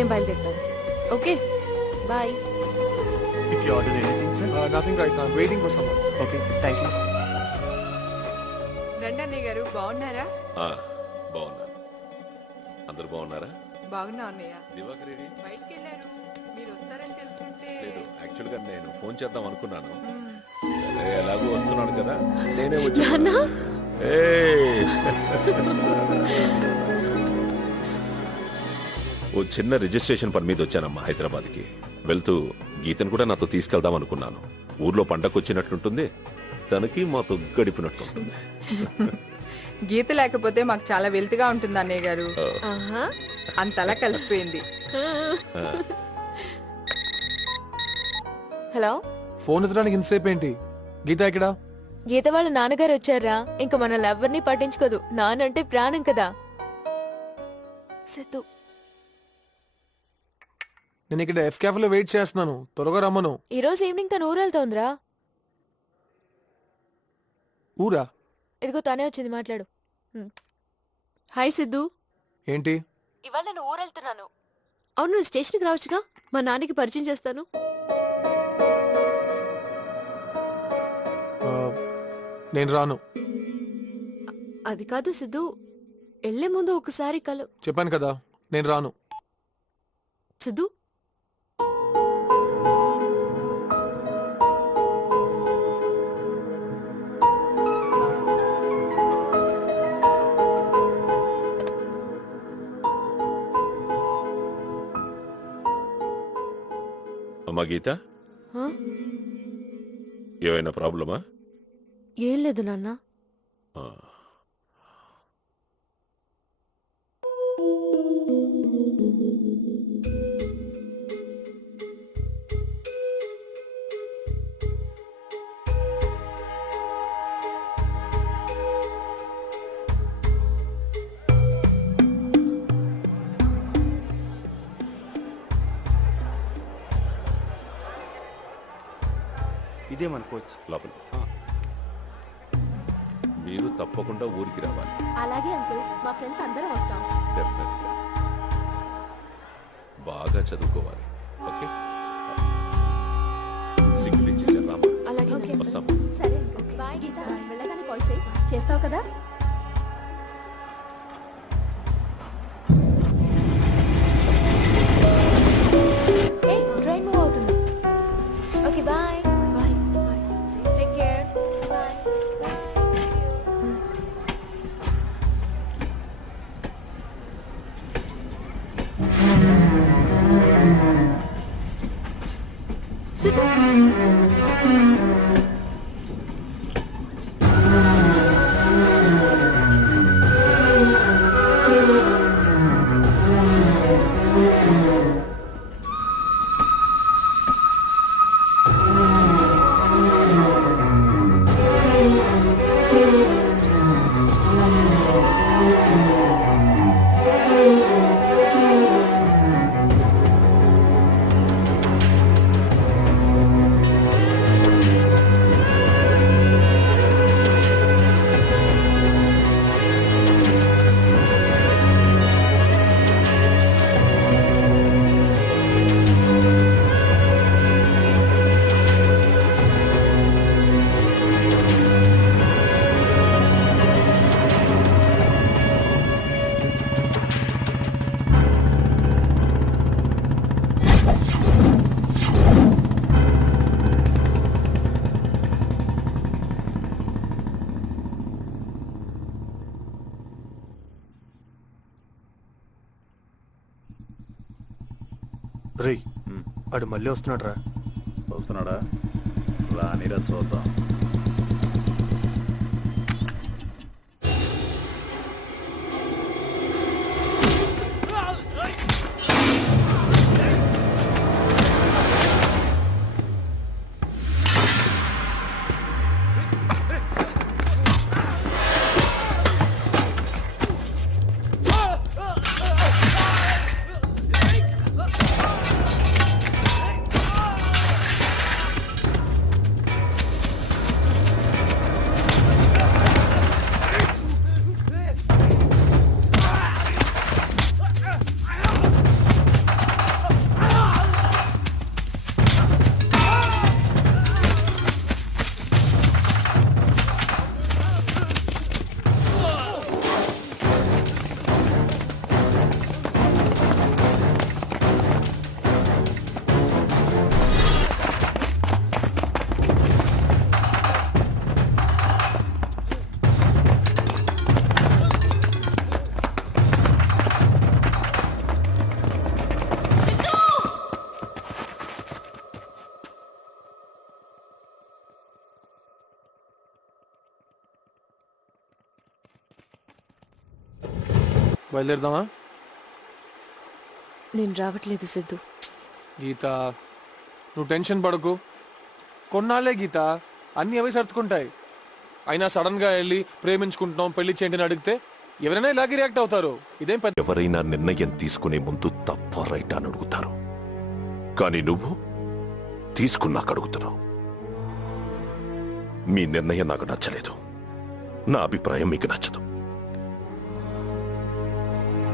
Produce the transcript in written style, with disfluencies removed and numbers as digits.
నేను బయలుదేరుతాను. Okay bye. If you order anything, sir? Nothing right now. I'm waiting for someone. Okay, thank you. రండన్నయ్య గారు బాగున్నారా? బాగున్నారు. అందరు బాగున్నారా? బాగున్నా అన్నయ్య. దివాకర్ ఏడి? బయటికి వెళ్ళారు. మీరు వస్తారని తెలుసుంటే. లేదు, యాక్చువల్ గా నేను ఫోన్ చేద్దాం అనుకున్నాను. సరే ఎలాగో వస్తున్నాడు కదా, నేనే వచ్చాను. ఓ చిన్న రిజిస్ట్రేషన్ పని మీద వచ్చానమ్మా హైదరాబాద్కి. వెళ్తూ గీతను కూడా నాతో తీసుకెళ్దాం అనుకున్నాను. ఊర్లో పండగ వచ్చినట్లుంటుంది, తనకి మాతో గడిపినట్లుంటుంది. గీత లేకపోతే మాకు చాలా వెల్తిగా ఉంటుంది అన్నయ్య గారు. అంతలా కలిసిపోయింది. హలో, ఫోన్ ఎత్తడానికి ఇంతసేపు ఏంటి? గీత ఎక్కడా? గీత వాళ్ళ నాన్నగారు వచ్చారా? ఇంక మనల్ని ఎవరిని పట్టించుకోదు. నానంటే ప్రాణం కదా. సిద్ధు, నేను ఇక్కడ ఎఫ్ క్యాఫ్ లో వెయిట్ చేస్తున్నాను, త్వరగా రమ్మను. ఈ రోజు ఈవినింగ్ తను ఊరు వెళ్తోందిరా. ఊరా? ఇదిగో తనే వచ్చింది, మాట్లాడు. హాయ్ సిద్ధు. ఏంటి? ఇవాళ నేను ఊరు వెళ్తున్నాను. అవును, నువ్వు స్టేషన్కి రావచ్చుగా, మా నాన్నకి పరిచయం చేస్తాను. నేను రాను. అది కాదు సిద్ధు, వెళ్లే ముందు ఒకసారి చెప్పాను కదా, నేను రాను. సిద్ధు, అమ్మా గీత, ఏమైనా ప్రాబ్లమా? ఏం లేదు నాన్న. ఇదే మన కోచ్. లోపల మీరు తప్పకుండా ఊరికి రావాలి. అలాగే అంకుల్, మా ఫ్రెండ్స్ అందరం వస్తాం. డెఫినెట్గా బాగా చదువుకోవాలి. ఓకే, సిగ్గులు ఇచ్చేసాను రామా. అలాగే వస్తాం. సరే బాయ్. గీత, వెళ్ళగానే కాల్ చేయి. చేస్తావు కదా? ట్రైన్ మూవ్ అవుతుంది. Okay bye. Bye bye. Take care. Bye bye. Siddhu, రేయ్, అడు మళ్ళీ వస్తున్నాడు రా. వస్తున్నాడా? రానిరా చూద్దాం. బయలుదేరదామా? నేను రావట్లేదు సిద్ధు. గీత, నువ్వు టెన్షన్ పడకు. కొన్నాళ్ళే గీత, అన్ని అవే సర్దుకుంటాయి. అయినా సడన్ గా వెళ్ళి ప్రేమించుకుంటున్నాం పెళ్లి చేయండి అని అడిగితే ఎవరైనా ఇలాగే రియాక్ట్ అవుతారు. ఇదేం పెద్ద ఎవరైనా నిర్ణయం తీసుకునే ముందు తప్ప రైట్ అని అడుగుతారు, కానీ నువ్వు తీసుకున్నాక అడుగుతున్నావు. మీ నిర్ణయం నాకు నచ్చలేదు, నా అభిప్రాయం మీకు నచ్చదు.